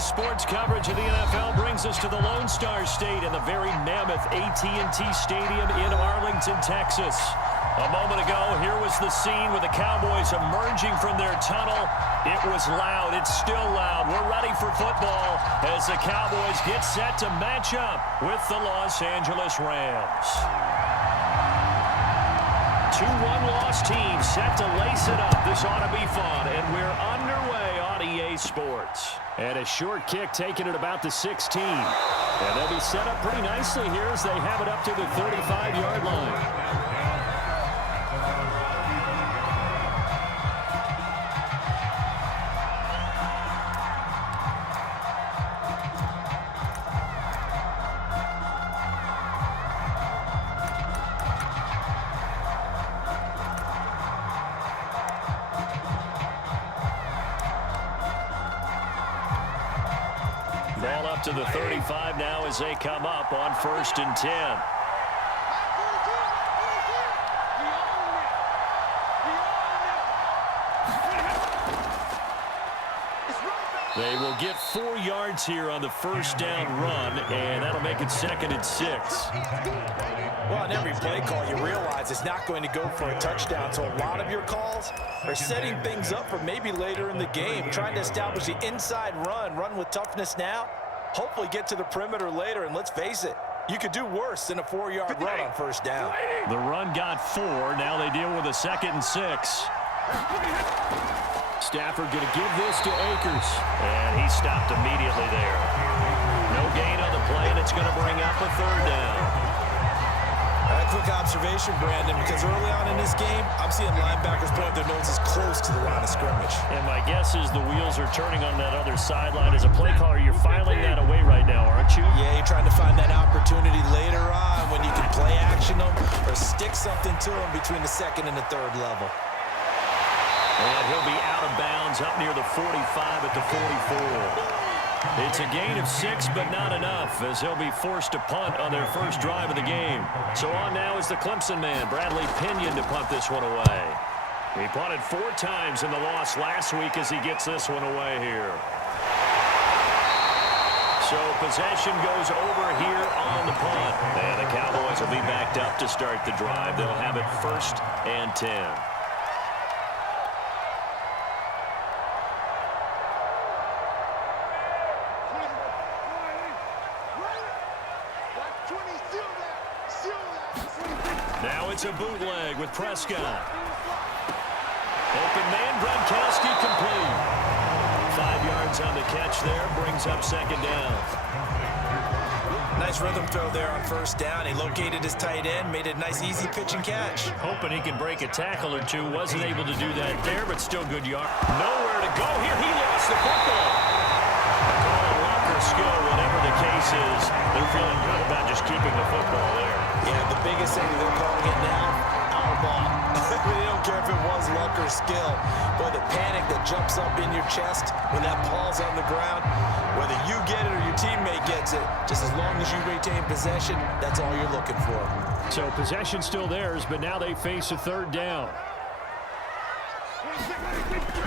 Sports coverage of the NFL brings us to the Lone Star State in the very mammoth AT&T Stadium in Arlington, Texas. A moment ago, here was the scene with the Cowboys emerging from their tunnel. It was loud. It's still loud. We're ready for football as the Cowboys get set to match up with the Los Angeles Rams. Two one-loss teams set to lace it up. This ought to be fun, and we're underway on EA Sports. And a short kick taken at about the 16. And they'll be set up pretty nicely here as they have it up to the 35-yard line. Ball up to the 35 now as they come up on 1st and 10. They will get 4 yards here on the first down run, and that'll make it 2nd and 6. Well, on every play call, you realize it's not going to go for a touchdown, so a lot of your calls are setting things up for maybe later in the game, trying to establish the inside run with toughness now, hopefully get to the perimeter later, and let's face it, you could do worse than a 4-yard run on first down. The run got 4. Now they deal with a 2nd and 6. Stafford going to give this to Akers, and he stopped immediately there. No gain on the play, and it's going to bring up a 3rd down. A quick observation, Brandon, because early on in this game, I'm seeing linebackers point their noses close to the line of scrimmage. And my guess is the wheels are turning on that other sideline. As a play caller, you're filing that away right now, aren't you? Yeah, you're trying to find that opportunity later on when you can play action them or stick something to them between the 2nd and the 3rd level. And he'll be out of bounds up near the 45 at the 44. It's a gain of 6, but not enough, as he'll be forced to punt on their first drive of the game. So on now is the Clemson man, Bradley Pinion, to punt this one away. He punted 4 times in the loss last week as he gets this one away here. So possession goes over here on the punt. And the Cowboys will be backed up to start the drive. They'll have it 1st and 10. Now it's a bootleg with Prescott. Open man, Gronkowski complete. 5 yards on the catch there, brings up 2nd down. Nice rhythm throw there on first down. He located his tight end, made a nice easy pitch and catch. Hoping he can break a tackle or two. Wasn't able to do that there, but still good yard. Nowhere to go here. He lost the football. Call it luck or skill, whatever the case is. They're feeling good about just keeping the football there. Yeah, the biggest thing they're calling it now, our ball. They don't care if it was luck or skill. Boy, the panic that jumps up in your chest when that ball's on the ground, whether you get it or your teammate gets it, just as long as you retain possession, that's all you're looking for. So possession still theirs, but now they face a 3rd down.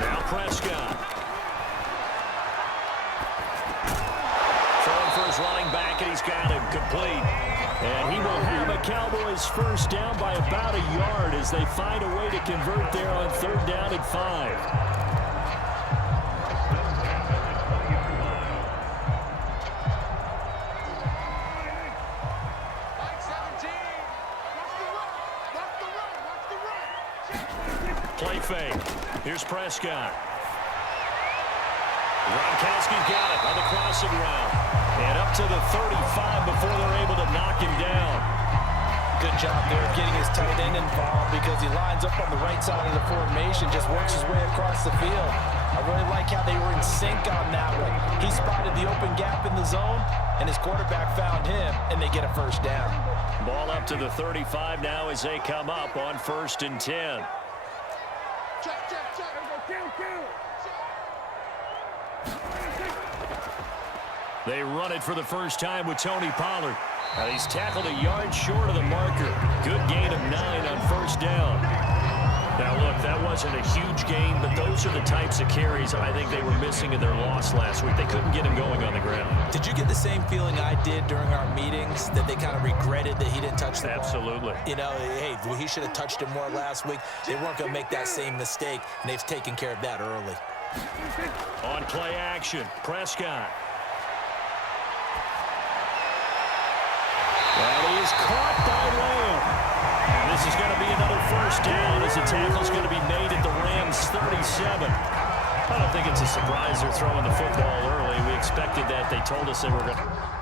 Now Prescott. Throwing for his running back, and he's got him complete. And he will have a Cowboys first down by about a yard as they find a way to convert there on 3rd down and 5. Play fake. Here's Prescott. Gronkowski's got it on the crossing route. And up to the 35 before they're able to knock him down. Good job there getting his tight end involved because he lines up on the right side of the formation, just works his way across the field. I really like how they were in sync on that one. He spotted the open gap in the zone, and his quarterback found him, and they get a first down. Ball up to the 35 now as they come up on 1st and 10. They run it for the first time with Tony Pollard. And he's tackled a yard short of the marker. Good gain of 9 on first down. Now look, that wasn't a huge gain, but those are the types of carries I think they were missing in their loss last week. They couldn't get him going on the ground. Did you get the same feeling I did during our meetings, that they kind of regretted that he didn't touch the ball? Absolutely. You know, hey, well, he should have touched it more last week. They weren't going to make that same mistake, and they've taken care of that early. On play action, Prescott. That is caught by Lamb. This is going to be another first down as the tackle's going to be made at the Rams' 37. I don't think it's a surprise they're throwing the football early. We expected that. They told us they were going to.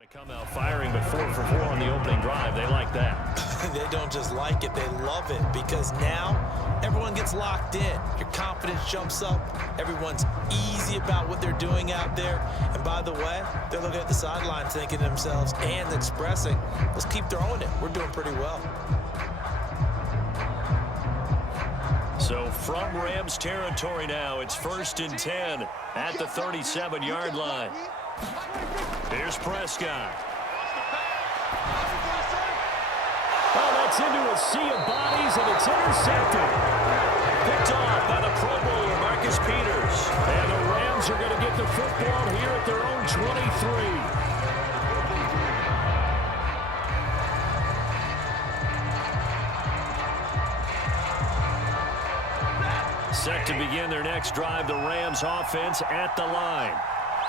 They come out firing, but 4 for 4 on the opening drive. They like that. They don't just like it, they love it, because now everyone gets locked in. Your confidence jumps up. Everyone's easy about what they're doing out there. And by the way, they're looking at the sideline thinking to themselves and expressing, let's keep throwing it. We're doing pretty well. So from Rams territory now, it's 1st and 10 at the 37-yard line. Here's Prescott. Oh, that's into a sea of bodies, and it's intercepted. Picked off by the Pro Bowler, Marcus Peters. And the Rams are going to get the football here at their own 23. Set to begin their next drive, the Rams offense at the line.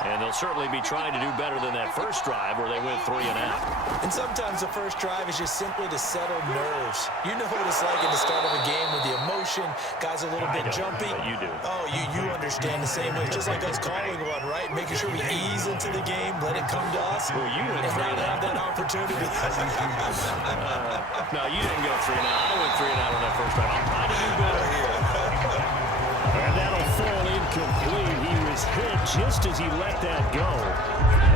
And they'll certainly be trying to do better than that first drive where they went 3 and out. And sometimes the first drive is just simply to settle nerves. You know what it's like at the start of a game with the emotion. Guys are a little bit jumpy. But you do. Oh, you understand the same way. It's just like us calling one, right? Making sure we ease into the game, let it come to us. Well, you went 3 and out. Have that opportunity. No, you didn't go 3 and out. I went 3 and out on that first drive. I'm trying to do better here. And that'll fall incomplete. He was hit just as he let that go.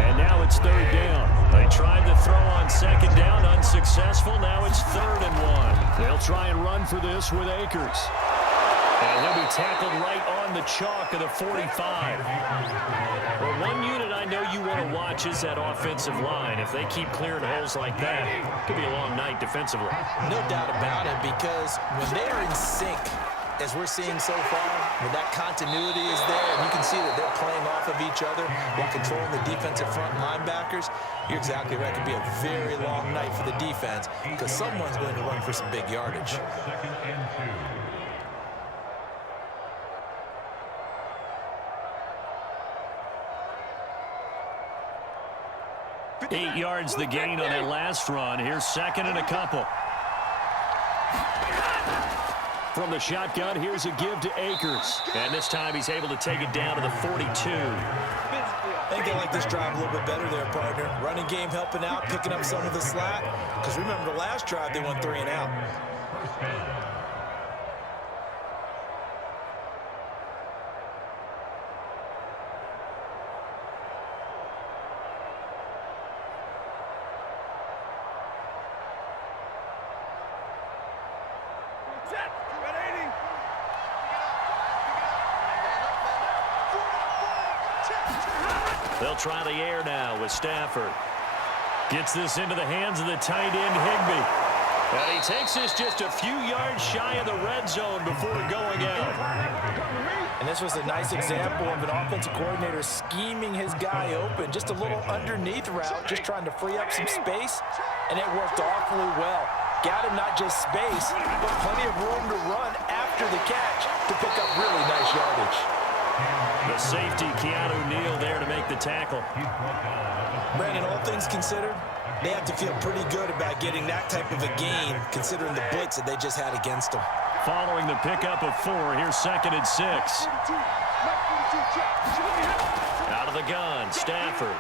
And now it's 3rd down. They tried to throw on 2nd down, unsuccessful. Now it's 3rd and 1. They'll try and run for this with Akers. And he'll be tackled right on the chalk of the 45. Well, one unit I know you want to watch is that offensive line. If they keep clearing holes like that, it could be a long night defensively. No doubt about it, because when they are in sync, as we're seeing so far, when that continuity is there, and you can see that they're playing off of each other while controlling the defensive front linebackers, you're exactly right. It could be a very long night for the defense because someone's going to run for some big yardage. Eight yards the gain on that last run. Here's 2nd and a couple. From the shotgun, here's a give to Akers. And this time he's able to take it down to the 42. I think they like this drive a little bit better there, partner. Running game helping out, picking up some of the slack. Because remember, the last drive they went 3 and out. They'll try the air now with Stafford. Gets this into the hands of the tight end, Higbee. And he takes this just a few yards shy of the red zone before going out. And this was a nice example of an offensive coordinator scheming his guy open. Just a little underneath route, just trying to free up some space. And it worked awfully well. Got him not just space, but plenty of room to run after the catch to pick up really nice yardage. The safety, Keanu Neal, there to make the tackle. Brandon, all things considered, they have to feel pretty good about getting that type of a gain, considering the blitz that they just had against them. Following the pickup of 4, here's 2nd and 6. Out of the gun, Stafford.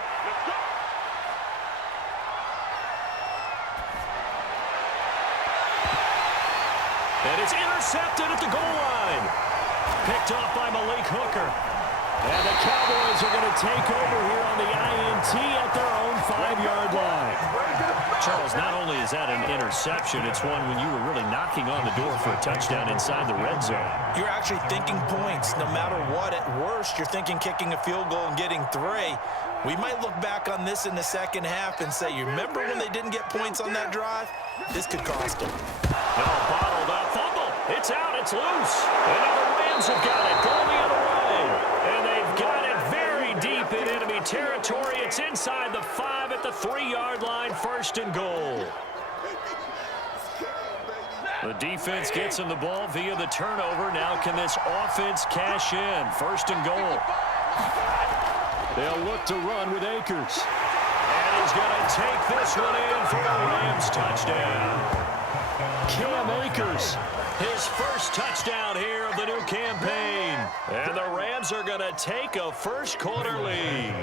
And it's intercepted at the goal line. Picked off by Malik Hooker. And the Cowboys are going to take over here on the INT at their own 5-yard line. Charles, not only is that an interception, it's one when you were really knocking on the door for a touchdown inside the red zone. You're actually thinking points. No matter what, at worst, you're thinking kicking a field goal and getting 3. We might look back on this in the second half and say, you remember when they didn't get points on that drive? This could cost them. No, bottled up, fumble. It's out, it's loose. And now the Rams have got it, going the other way. And they've got it very deep in enemy territory. It's inside the 5 at the 3-yard line, 1st and goal. The defense gets him the ball via the turnover. Now can this offense cash in? 1st and goal. They'll look to run with Akers. And he's going to take this one in for a Rams touchdown. Cam Akers, his first touchdown here of the new campaign. And the Rams are going to take a first-quarter lead.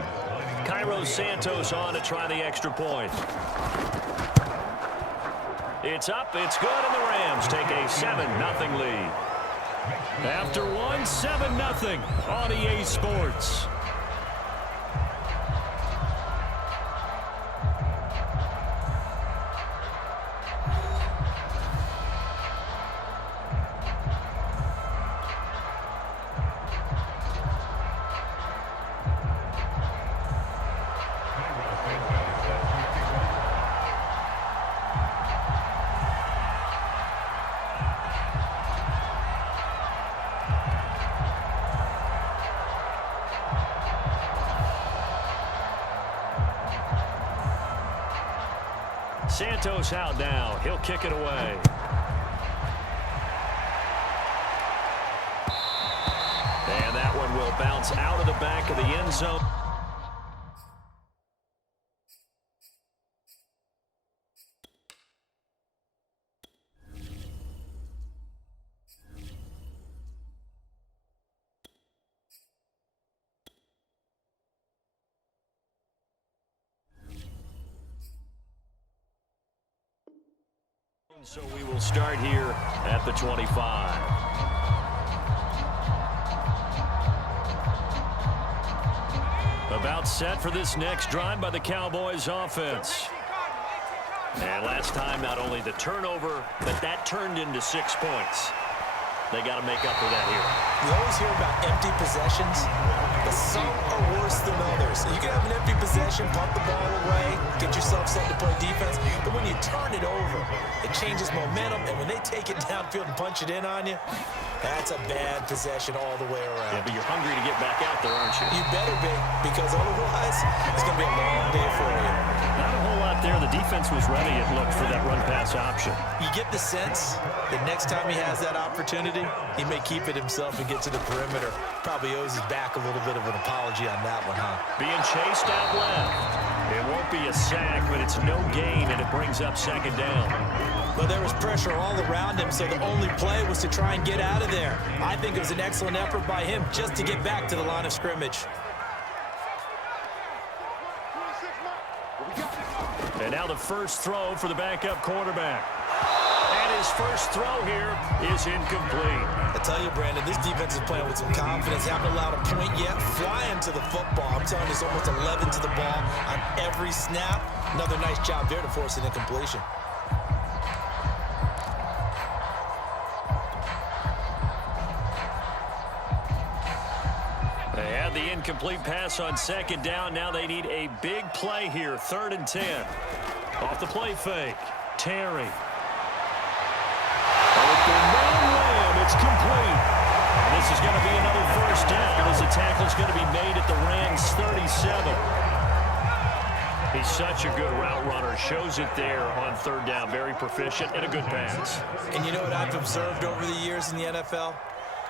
Cairo Santos on to try the extra point. It's up, it's good, and the Rams take a 7-0 lead. After one, 7-0 on EA Sports. Santos out now. He'll kick it away. And that one will bounce out of the back of the end zone. So we will start here at the 25. About set for this next drive by the Cowboys offense. And last time, not only the turnover, but that turned into 6 points. They got to make up for that here. We always hear about empty possessions, but some are worse than others. You can have an empty possession, punt the ball away, get yourself something to play defense, but when you turn it over, it changes momentum, and when they take it downfield and punch it in on you, that's a bad possession all the way around. Yeah, but you're hungry to get back out there, aren't you? You better be, because otherwise, it's going to be a long day for you. Not a whole lot there. The defense was ready, it looked, for that run-pass option. You get the sense that next time he has that opportunity, he may keep it himself and get to the perimeter. Probably owes his back a little bit of an apology on that one, huh? Being chased out left. It won't be a sack, but it's no gain, and it brings up 2nd down. Well, there was pressure all around him, so the only play was to try and get out of there. I think it was an excellent effort by him just to get back to the line of scrimmage. And now the first throw for the backup quarterback. And his first throw here is incomplete. I tell you, Brandon, this defense is playing with some confidence. Haven't allowed a point yet. Flying to the football. I'm telling you, it's almost 11 to the ball on every snap. Another nice job there to force an incompletion. They had the incomplete pass on 2nd down. Now they need a big play here. 3rd and 10. Off the play fake. Terry. Open man Lamb. It's complete. And this is going to be another first down as the tackle's going to be made at the Rams 37. He's such a good route runner. Shows it there on 3rd down. Very proficient and a good pass. And you know what I've observed over the years in the NFL?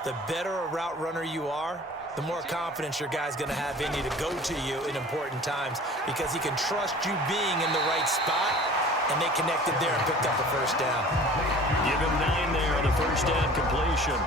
The better a route runner you are, the more confidence your guy's going to have in you to go to you in important times because he can trust you being in the right spot, and they connected there and picked up a first down. Give him 9 there on the first down completion.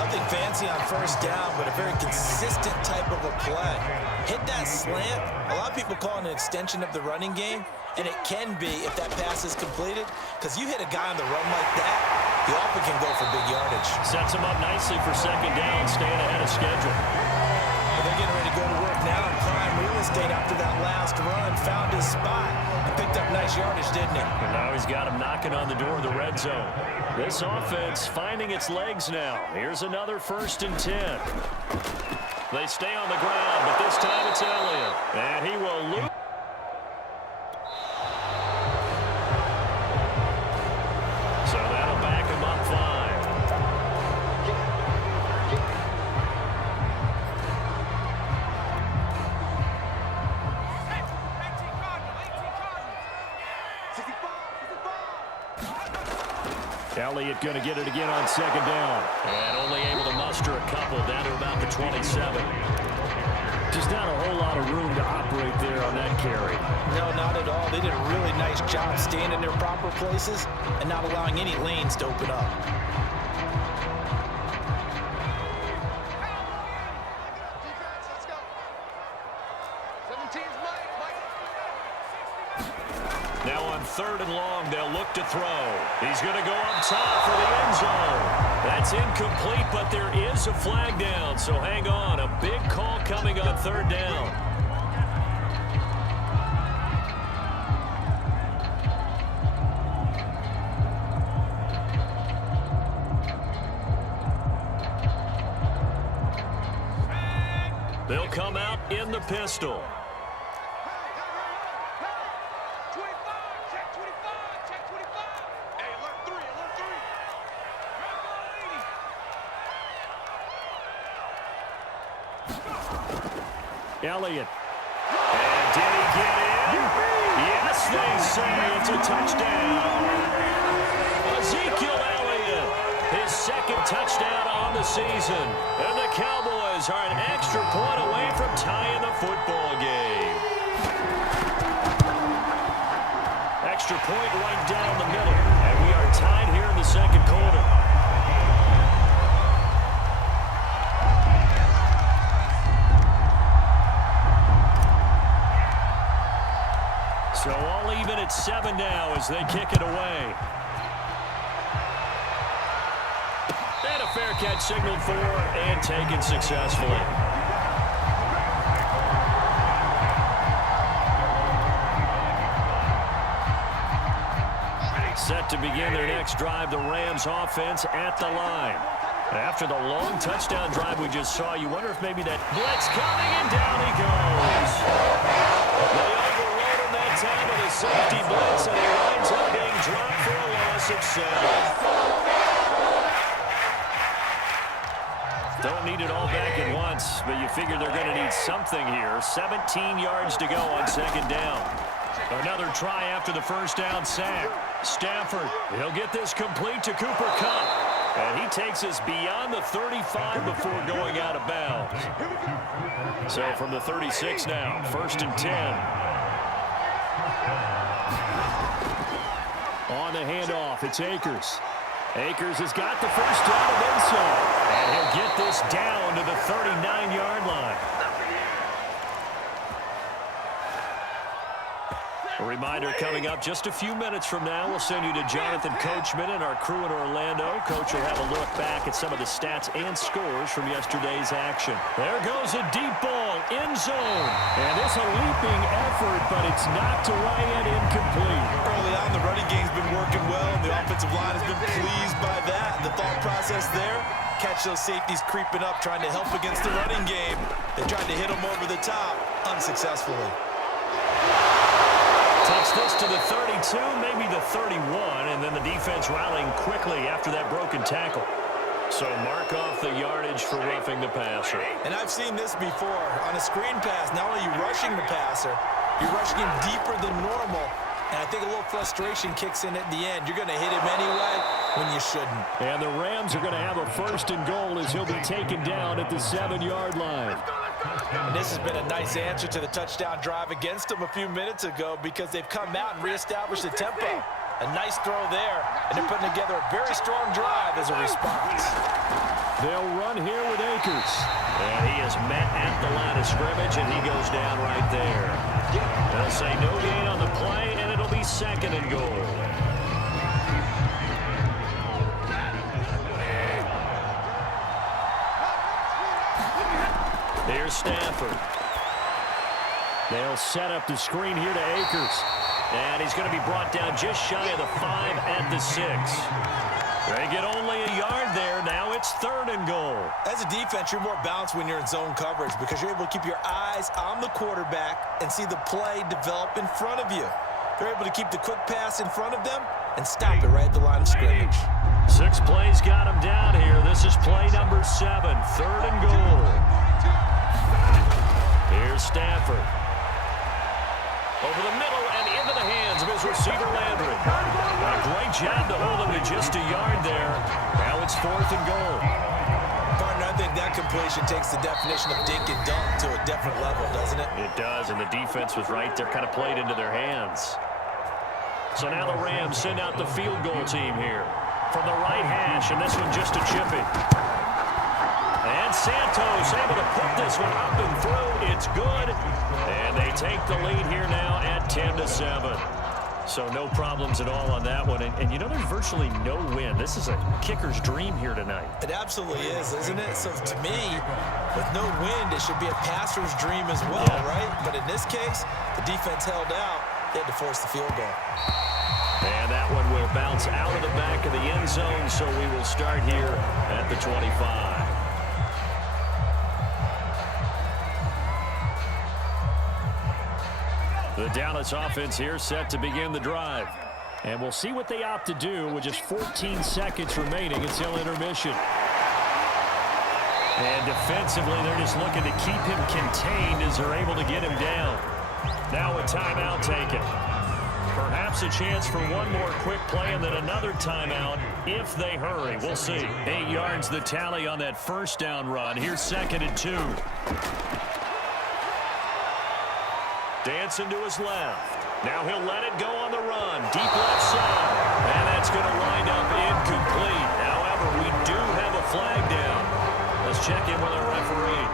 Nothing fancy on first down, but a very consistent type of a play. Hit that slant. A lot of people call it an extension of the running game, and it can be if that pass is completed, because you hit a guy on the run like that, He often can go for big yardage. Sets him up nicely for second down, staying ahead of schedule. Well, they're getting ready to go to work now in prime real estate after that last run. Found his spot and picked up nice yardage, didn't he? And now he's got him knocking on the door of the red zone. This offense finding its legs now. Here's another 1st and 10. They stay on the ground, but this time it's Elliott. And he will lose. So that'll back him up 5. Elliott going to get it again on second down. And only able to muster a couple down to about the 27. Just not a whole lot of room to operate there on that carry. No, not at all. They did a really nice job staying in their proper places and not allowing any lanes to open up. Now on 3rd and long, they'll look to throw. He's going to go up top for the end zone. That's incomplete, but there is a flag down, so hang on. A big call coming on 3rd down. They'll come out in the pistol. Elliott. And did he get in? Yes, they say it's a touchdown. Ezekiel Elliott, his 2nd touchdown on the season. And the Cowboys are an extra point away from tying the football game. Extra point right down the middle. And we are tied here in the 2nd quarter. So all even at 7 now as they kick it away. And a fair catch signaled for and taken successfully. Set to begin their next drive, the Rams offense at the line. After the long touchdown drive we just saw, you wonder if maybe that blitz coming, and down he goes. They overload him that time with a safety blitz, and he winds up being dropped for a loss of 7. Don't need it all back at once, but you figure they're going to need something here. 17 yards to go on 2nd down. Another try after the 1st down sack. Stafford, he'll get this complete to Cooper Kupp. And he takes us beyond the 35 before going out of bounds. So from the 36 now, 1st and 10. On the handoff, it's Akers. Akers has got the 1st down and then some. And he'll get this down to the 39-yard line. A reminder coming up just a few minutes from now, we'll send you to Jonathan Coachman and our crew in Orlando. Coach will have a look back at some of the stats and scores from yesterday's action. There goes a deep ball, end zone. And it's a leaping effort, but it's knocked away and incomplete. Early on, the running game's been working well, and the offensive line has been pleased by that. The thought process there, catch those safeties creeping up, trying to help against the running game. They tried to hit them over the top, unsuccessfully. Takes this to the 32, maybe the 31, and then the defense rallying quickly after that broken tackle. So mark off the yardage for roughing the passer. And I've seen this before. On a screen pass, not only are you rushing the passer, you're rushing him deeper than normal. And I think a little frustration kicks in at the end. You're going to hit him anyway when you shouldn't. And the Rams are going to have a 1st and goal as he'll be taken down at the 7-yard line. And this has been a nice answer to the touchdown drive against them a few minutes ago because they've come out and reestablished the tempo. A nice throw there, and they're putting together a very strong drive as a response. They'll run here with Akers. And he is met at the line of scrimmage, and he goes down right there. They'll say no gain on the play, and it'll be 2nd and goal. Here's Stafford. They'll set up the screen here to Akers. And he's going to be brought down just shy of the 5 at the 6. They get only a yard there. Now it's 3rd and goal. As a defense, you're more balanced when you're in zone coverage because you're able to keep your eyes on the quarterback and see the play develop in front of you. They're able to keep the quick pass in front of them and stop it right at the line of scrimmage. 6 plays got him down here. This is play number 7, 3rd and goal. Here's Stafford. Over the middle and into the hands of his receiver, Landry. A great job to hold him to just a yard there. Now it's 4th and goal. Partner, I think that completion takes the definition of dink and dunk to a different level, doesn't it? It does, and the defense was right there, kind of played into their hands. So now the Rams send out the field goal team here. From the right hash, and this one just a chip it. And Santos able to put this one up and through. It's good. And they take the lead here now at 10-7. So no problems at all on that one. And you know, there's virtually no win. This is a kicker's dream here tonight. It absolutely is, isn't it? So to me, with no wind, it should be a passer's dream as well, right? But in this case, the defense held out. They had to force the field goal. And that one will bounce out of the back of the end zone, so we will start here at the 25. The Dallas offense here set to begin the drive. And we'll see what they opt to do with just 14 seconds remaining until intermission. And defensively, they're just looking to keep him contained as they're able to get him down. Now a timeout taken. Perhaps a chance for one more quick play and then another timeout if they hurry. We'll see. 8 yards the tally on that first down run. Here's 2nd and 2. Dancing to his left. Now he'll let it go on the run. Deep left side. And that's going to wind up incomplete. However, we do have a flag down. Let's check in with our referee.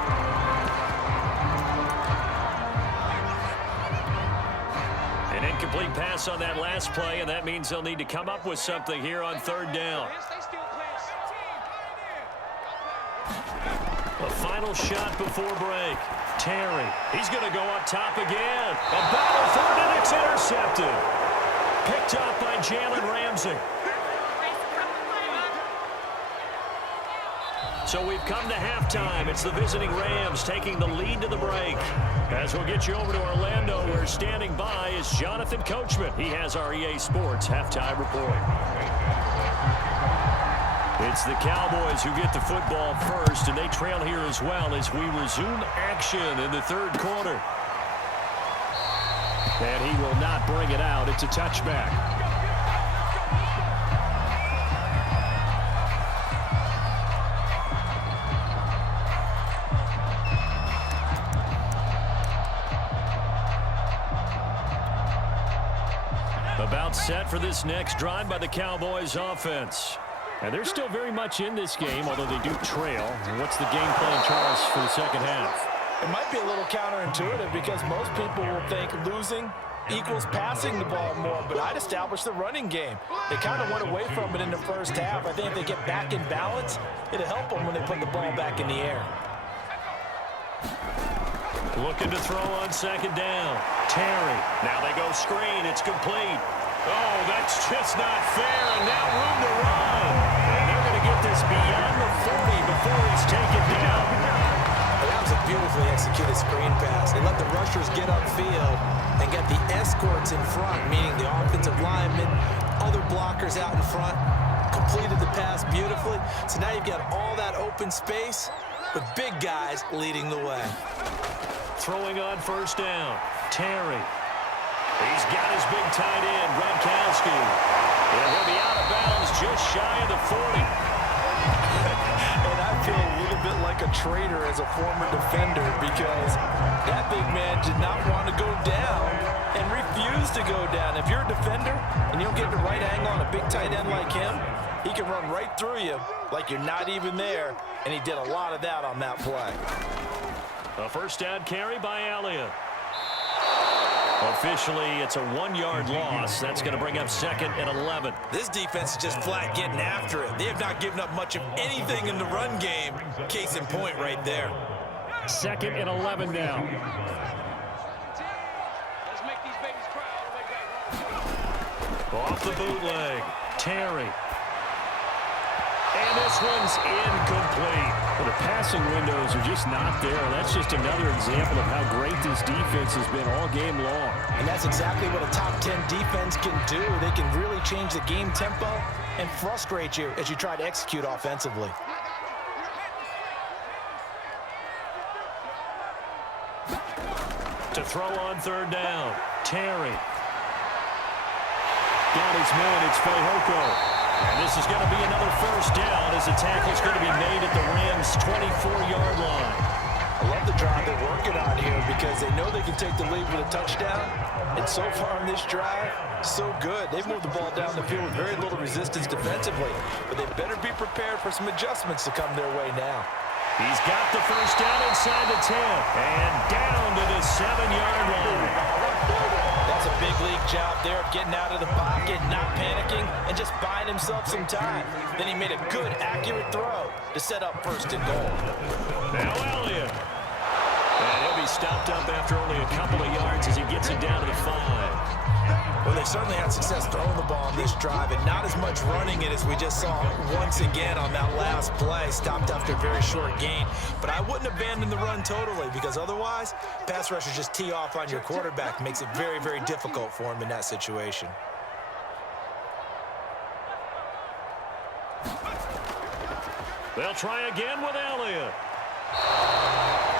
An incomplete pass on that last play, and that means they'll need to come up with something here on 3rd down. A final shot before break. Terry, he's going to go up top again. A battle for it, and it's intercepted. Picked up by Jalen Ramsey. So we've come to halftime. It's the visiting Rams taking the lead to the break. As we'll get you over to Orlando, where standing by is Jonathan Coachman. He has our EA Sports halftime report. It's the Cowboys who get the football first, and they trail here as well as we resume action in the 3rd quarter. And he will not bring it out. It's a touchback. About set for this next drive by the Cowboys offense. And they're still very much in this game, although they do trail. And what's the game plan, Charles, for the second half? It might be a little counterintuitive because most people will think losing equals passing the ball more, but I'd establish the running game. They kind of went away from it in the first half. I think if they get back in balance, it'll help them when they put the ball back in the air. Looking to throw on 2nd down. Terry. Now they go screen. It's complete. Oh, that's just not fair, and now room to run. And they're going to get this beyond the 40 before he's taken down. That was a beautifully executed screen pass. They let the rushers get upfield and get the escorts in front, meaning the offensive linemen, other blockers out in front, completed the pass beautifully. So now you've got all that open space with big guys leading the way. Throwing on 1st down. Terry. He's got his big tight end, Gronkowski. And he'll be out of bounds just shy of the 40. And I feel a little bit like a traitor as a former defender because that big man did not want to go down and refused to go down. If you're a defender and you don't get the right angle on a big tight end like him, he can run right through you like you're not even there, and he did a lot of that on that play. A 1st down carry by Elliott. Officially, it's a 1-yard loss. That's going to bring up 2nd and 11. This defense is just flat getting after it. They have not given up much of anything in the run game. Case in point right there. 2nd and 11 now. Let's make these babies cry all the way back. Off the bootleg. Terry. And this one's incomplete. Well, the passing windows are just not there. That's just another example of how great this defense has been all game long. And that's exactly what a top 10 defense can do. They can really change the game tempo and frustrate you as you try to execute offensively. To throw on 3rd down. Terry. Got his man. It's Fehoko. And this is going to be another 1st down as the tackle's going to be made at the Rams' 24-yard line. I love the drive they're working on here because they know they can take the lead with a touchdown. And so far in this drive, so good. They've moved the ball down the field with very little resistance defensively. But they better be prepared for some adjustments to come their way now. He's got the 1st down inside the 10. And down to the 7-yard line. That's a big league job there of getting out of the pocket, not panicking, and just buying himself some time. Then he made a good, accurate throw to set up 1st and goal. Now Elliott. And he'll be stopped up after only a couple of yards as he gets it down to the 5. Well, they certainly had success throwing the ball on this drive, and not as much running it as we just saw once again on that last play. Stopped after a very short gain. But I wouldn't abandon the run totally, because otherwise, pass rushers just tee off on your quarterback. Makes it very, very difficult for him in that situation. They'll try again with Elliott.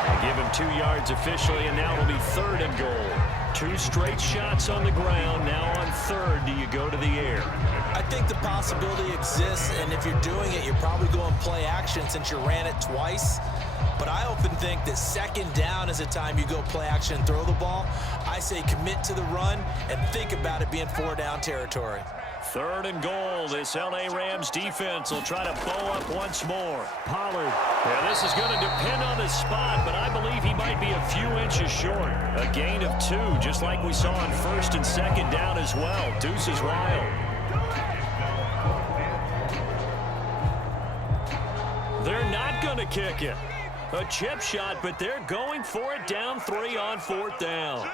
They give him 2 yards officially, and now it'll be 3rd and goal. 2 straight shots on the ground. Now on 3rd, do you go to the air? I think the possibility exists, and if you're doing it, you're probably going play action since you ran it twice. But I often think that 2nd down is the time you go play action and throw the ball. I say commit to the run and think about it being 4-down territory. 3rd and goal. This L.A. Rams defense will try to bow up once more. Pollard. Yeah, this is going to depend on the spot, but I believe he might be a few inches short. A gain of 2, just like we saw on 1st and 2nd down as well. Deuce is wild. They're not going to kick it. A chip shot, but they're going for it down 3 on 4th down.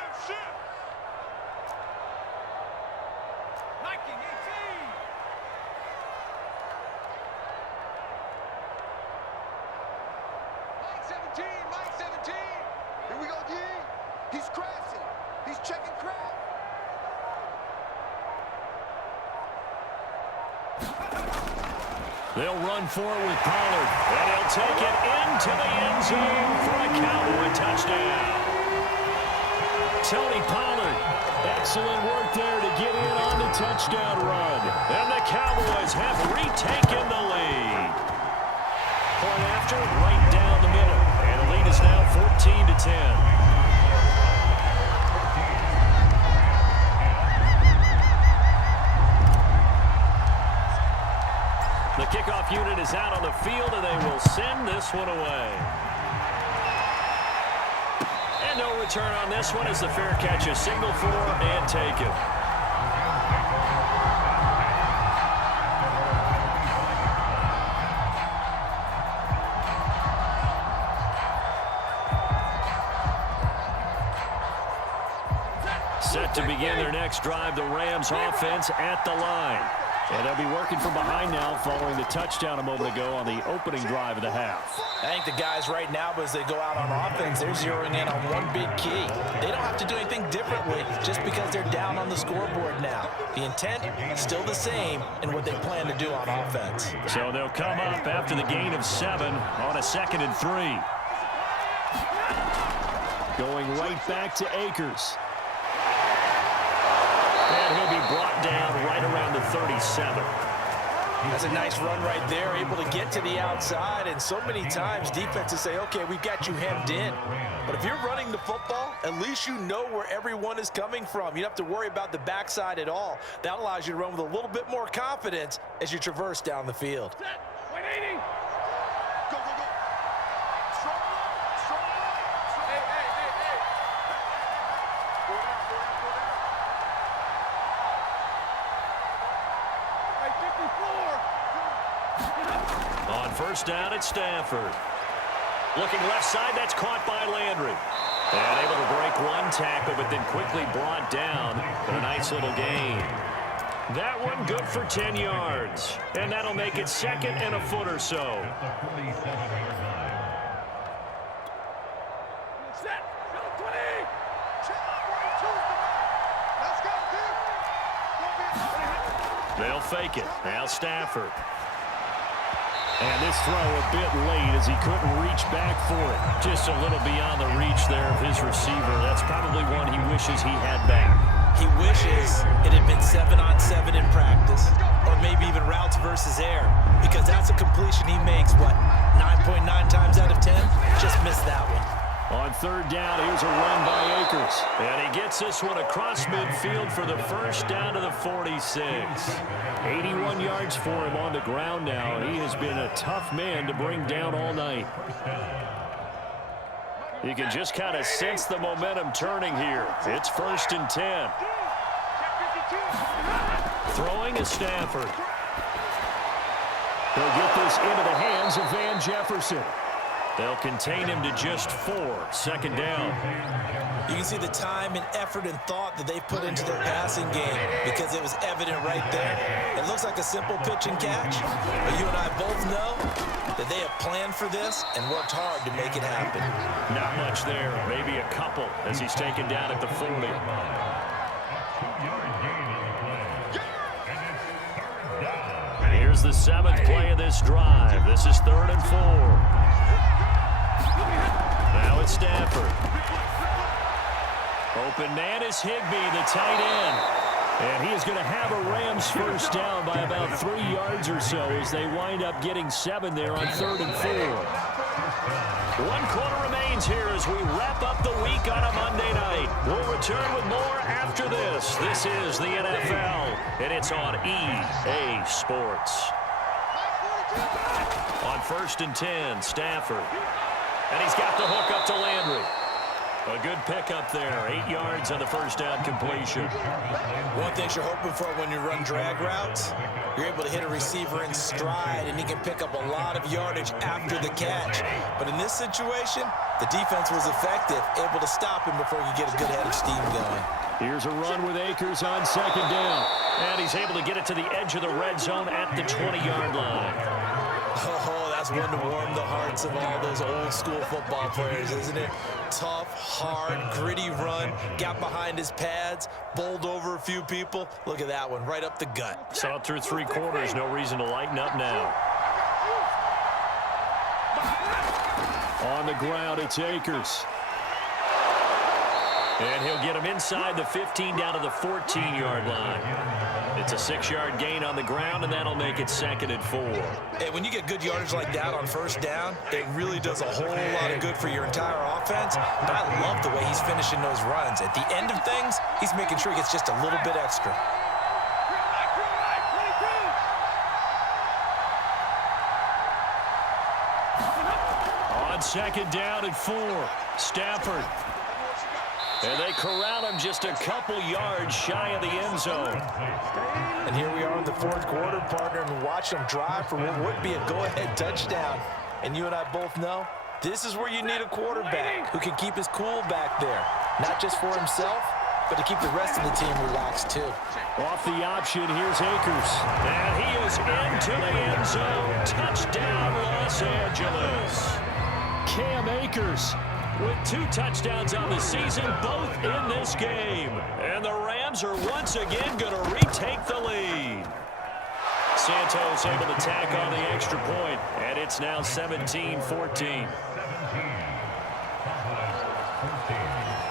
They'll run forward with Pollard, and he'll take it into the end zone for a Cowboy touchdown. Tony Pollard, excellent work there to get in on the touchdown run. And the Cowboys have retaken the lead. Point after, right down the middle. And the lead is now 14-10. The kickoff unit is out on the field, and they will send this one away. And no return on this one as the fair catch is signaled for and taken. Set to begin their next drive, the Rams offense at the line. And they'll be working from behind now following the touchdown a moment ago on the opening drive of the half. I think the guys right now, as they go out on offense, they're zeroing in on one big key. They don't have to do anything differently just because they're down on the scoreboard now. The intent still the same in what they plan to do on offense. So they'll come up after the gain of 7 on a 2nd and 3. Going right back to Akers. And he'll be brought down right around the 37. That's a nice run right there, able to get to the outside. And so many times defenses say, okay, we've got you hemmed in. But if you're running the football, at least you know where everyone is coming from. You don't have to worry about the backside at all. That allows you to run with a little bit more confidence as you traverse down the field. On 1st down at Stafford. Looking left side, that's caught by Landry. And able to break one tackle, but then quickly brought down. But a nice little gain. That one good for 10 yards. And that'll make it second and a foot or so. They'll fake it. Now Stafford. And this throw a bit late as he couldn't reach back for it. Just a little beyond the reach there of his receiver. That's probably one he wishes he had back. He wishes it had been 7-on-7 in practice, or maybe even routes versus air, because that's a completion he makes, what, 9.9 times out of 10? Just missed that one. On third down, here's a run by Akers. And he gets this one across midfield for the first down to the 46. 81 yards for him on the ground now. He has been a tough man to bring down all night. You can just kind of sense the momentum turning here. It's 1st and 10. Throwing is Stafford. He'll get this into the hands of Van Jefferson. They'll contain him to just 4. 2nd down. You can see the time and effort and thought that they've put into their passing game because it was evident right there. It looks like a simple pitch and catch, but you and I both know that they have planned for this and worked hard to make it happen. Not much there. Maybe a couple as he's taken down at the 40. Here's the 7th play of this drive. This is 3rd and 4. Now it's Stafford. Open man is Higbee, the tight end. And he is going to have a Rams first down by about 3 yards or so as they wind up getting 7 there on 3rd and 4. 1 quarter remains here as we wrap up the week on a Monday night. We'll return with more after this. This is the NFL, and it's on EA Sports. On 1st and 10, Stafford. And he's got the hook up to Landry. A good pickup there. 8 yards on the first down completion. One thing you're hoping for when you run drag routes, you're able to hit a receiver in stride, and he can pick up a lot of yardage after the catch. But in this situation, the defense was effective, able to stop him before he could get a good head of steam going. Here's a run with Akers on 2nd down. And he's able to get it to the edge of the red zone at the 20-yard line. Oh, that's one to warm the hearts of all those old-school football players, isn't it? Tough, hard, gritty run, got behind his pads, bowled over a few people. Look at that one, right up the gut. Saw it through 3 quarters, no reason to lighten up now. On the ground, it's Akers. And he'll get him inside the 15 down to the 14-yard line. It's a 6-yard gain on the ground, and that'll make it 2nd and 4. Hey, when you get good yardage like that on first down, it really does a whole lot of good for your entire offense. But I love the way he's finishing those runs. At the end of things, he's making sure he gets just a little bit extra. On 2nd down and 4, Stafford. And they corral him just a couple yards shy of the end zone. And here we are in the 4th quarter, partner, and watch them drive for what would be a go-ahead touchdown. And you and I both know this is where you need a quarterback who can keep his cool back there. Not just for himself, but to keep the rest of the team relaxed too. Off the option, here's Akers. And he is into the end zone. Touchdown, Los Angeles. Cam Akers with 2 touchdowns on the season, both in this game. And the Rams are once again going to retake the lead. Santos able to tack on the extra point, and it's now 17-14.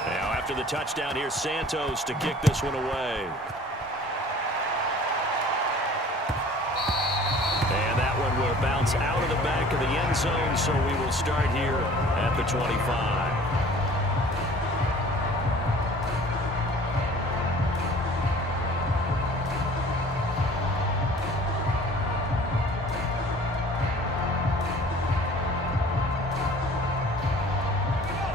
Now after the touchdown, here's Santos to kick this one away. And that one will bounce out of the back of the end zone, so we will start here at the 25.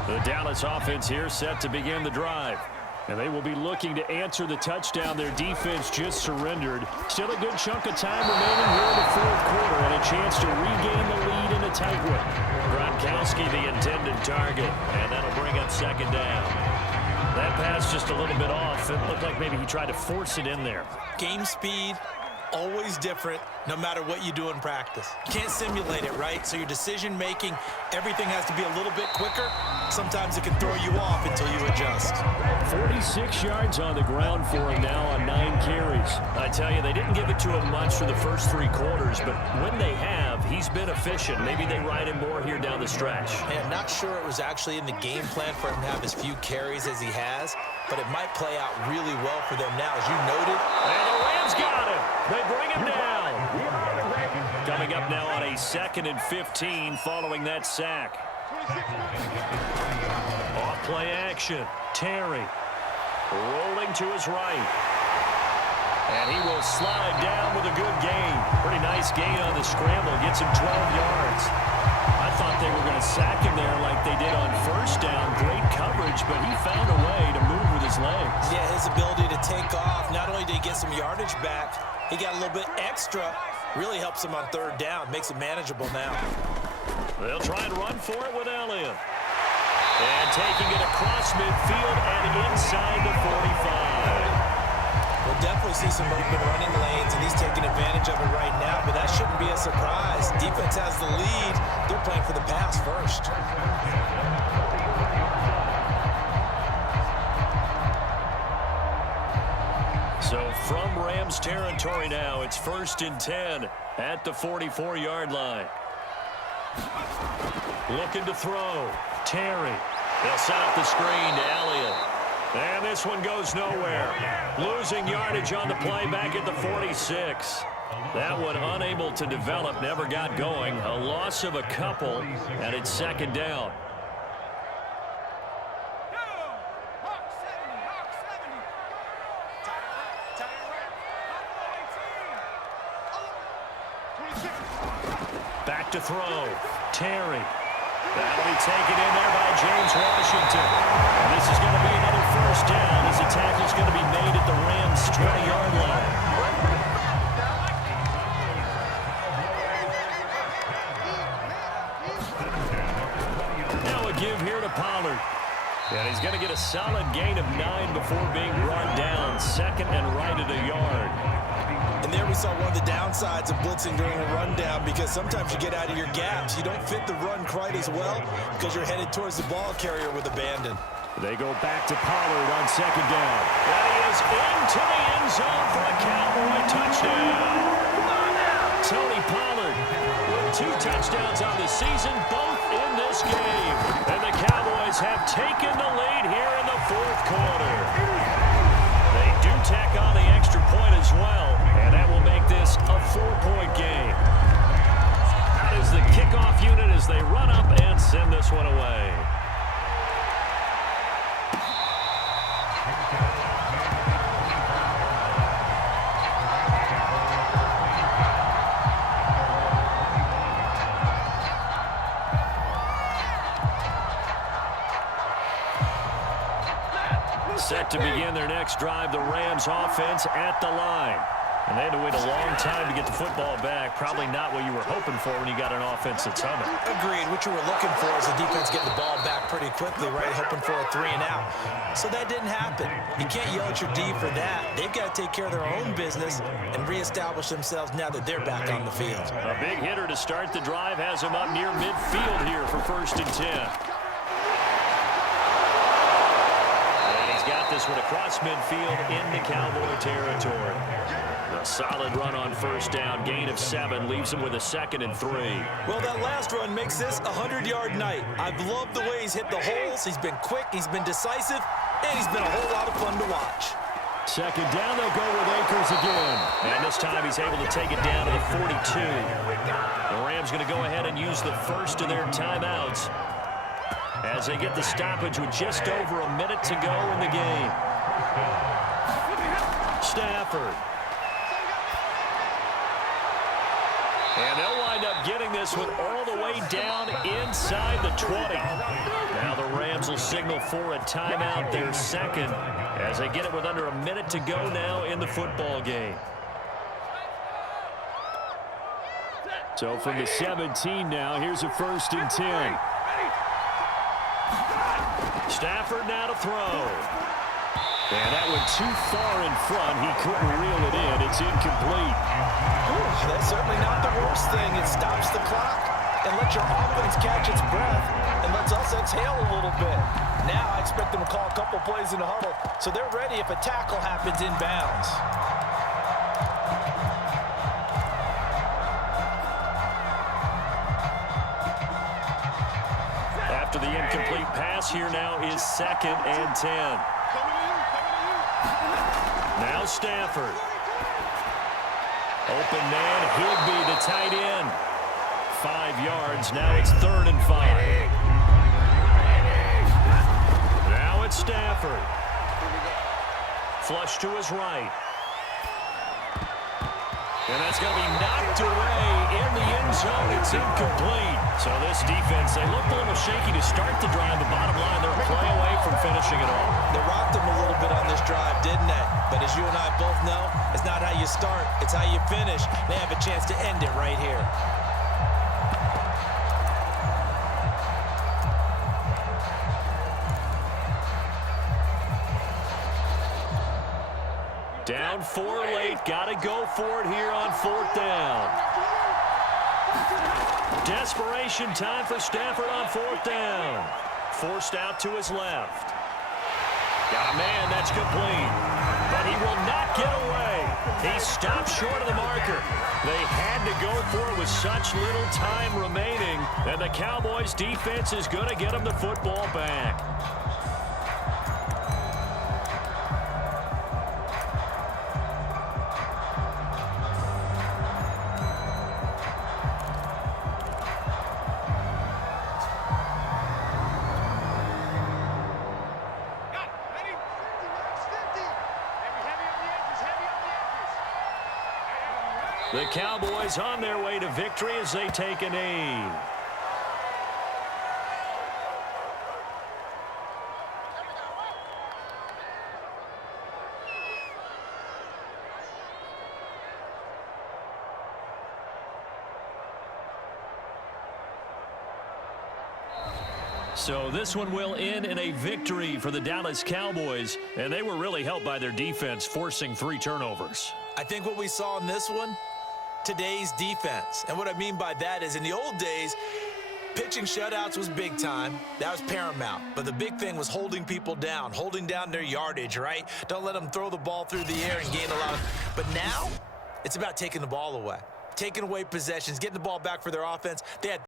The Dallas offense here set to begin the drive. And they will be looking to answer the touchdown their defense just surrendered. Still a good chunk of time remaining here in the 4th quarter and a chance to regain the lead in a tight one. Gronkowski the intended target, and that'll bring up second down. That pass just a little bit off. It looked like maybe he tried to force it in there. Game speed, always different, no matter what you do in practice. You can't simulate it, right? So your decision-making, everything has to be a little bit quicker. Sometimes it can throw you off until you adjust. 46 yards on the ground for him now on 9 carries. I tell you, they didn't give it to him much for the first 3 quarters, but when they have, he's been efficient. Maybe they ride him more here down the stretch. Hey, I'm not sure it was actually in the game plan for him to have as few carries as he has, but it might play out really well for them now, as you noted. And the Rams got him. They bring him down. Coming up now on a 2nd and 15 following that sack. Off play action. Terry rolling to his right. And he will slide down with a good gain. Pretty nice gain on the scramble. Gets him 12 yards. I thought they were going to sack him there like they did on first down. Great coverage, but he found a way to move with his legs. Yeah, his ability to take off. Not only did he get some yardage back, he got a little bit extra. Really helps him on 3rd down. Makes it manageable now. They'll try and run for it with Elliott. And taking it across midfield and inside the 45. We'll definitely see some open running lanes, and he's taking advantage of it right now, but that shouldn't be a surprise. Defense has the lead. They're playing for the pass first. So from Rams territory now, it's 1st and 10 at the 44-yard line. Looking to throw. Terry. They'll set up the screen to Elliott. And this one goes nowhere. Losing yardage on the play back at the 46. That one unable to develop, never got going. A loss of a couple, and it's 2nd down. Back to throw. Terry. That'll be taken in there by James Washington. And this is going to be another 1st down as the tackle's going to be made at the Rams' 20-yard line. Now a give here to Pollard. And he's going to get a solid gain of 9 before being brought down. 2nd and right at a yard. And there we saw one of the downsides of blitzing during a rundown, because sometimes you get out of your gaps. You don't fit the run quite as well because you're headed towards the ball carrier with abandon. They go back to Pollard on 2nd down. And he is into the end zone for a Cowboy touchdown. Tony Pollard with 2 touchdowns on the season, both in this game. And the Cowboys have taken the lead here in the 4th quarter. They do tack on the extra point as well, and that will make this a 4-point game. That is the kickoff unit as they run up and send this one away. Set to begin their next drive, the Rams offense at the line. And they had to wait a long time to get the football back. Probably not what you were hoping for when you got an offense that's humming. Agreed. What you were looking for is the defense getting the ball back pretty quickly, right? Hoping for a 3 and out. So that didn't happen. You can't yell at your D for that. They've got to take care of their own business and reestablish themselves now that they're back on the field. A big hitter to start the drive has him up near midfield here for 1st and 10. Got this one across midfield into Cowboy territory. A solid run on 1st down, gain of 7, leaves him with a 2nd and 3. Well, that last run makes this a 100-yard night. I've loved the way he's hit the holes. He's been quick, he's been decisive, and he's been a whole lot of fun to watch. 2nd down, they'll go with Akers again. And this time he's able to take it down to the 42. The Rams going to go ahead and use the first of their timeouts as they get the stoppage with just over a minute to go in the game. Stafford. And they'll wind up getting this one all the way down inside the 20. Now the Rams will signal for a timeout, their 2nd, as they get it with under a minute to go now in the football game. So from the 17 now, here's a 1st and 10. Stafford now to throw. And that went too far in front. He couldn't reel it in. It's incomplete. That's certainly not the worst thing. It stops the clock and lets your offense catch its breath and lets us exhale a little bit. Now I expect them to call a couple plays in the huddle so they're ready if a tackle happens inbounds. After the incomplete pass, here now is 2nd and 10. Now Stafford. Open man, Higby, the tight end. 5 yards, now it's 3rd and 5. Now it's Stafford. Flush to his right. And that's going to be knocked away in the end zone. It's incomplete. So this defense, they looked a little shaky to start the drive. The bottom line, they're a play away from finishing it all. They rocked them a little bit on this drive, didn't they? But as you and I both know, it's not how you start, it's how you finish. They have a chance to end it right here. Down 4 late. Got to go for it here on 4th down. Desperation time for Stafford on 4th down. Forced out to his left. Got a man. That's complete. But he will not get away. He stopped short of the marker. They had to go for it with such little time remaining. And the Cowboys defense is going to get him the football back. The Cowboys on their way to victory as they take a knee. So this one will end in a victory for the Dallas Cowboys, and they were really helped by their defense forcing 3 turnovers. I think what we saw in this one, today's defense. And what I mean by that is in the old days, pitching shutouts was big time. That was paramount. But the big thing was holding people down, holding down their yardage, right? Don't let them throw the ball through the air and gain a lot of... But now, it's about taking the ball away. Taking away possessions, getting the ball back for their offense. They had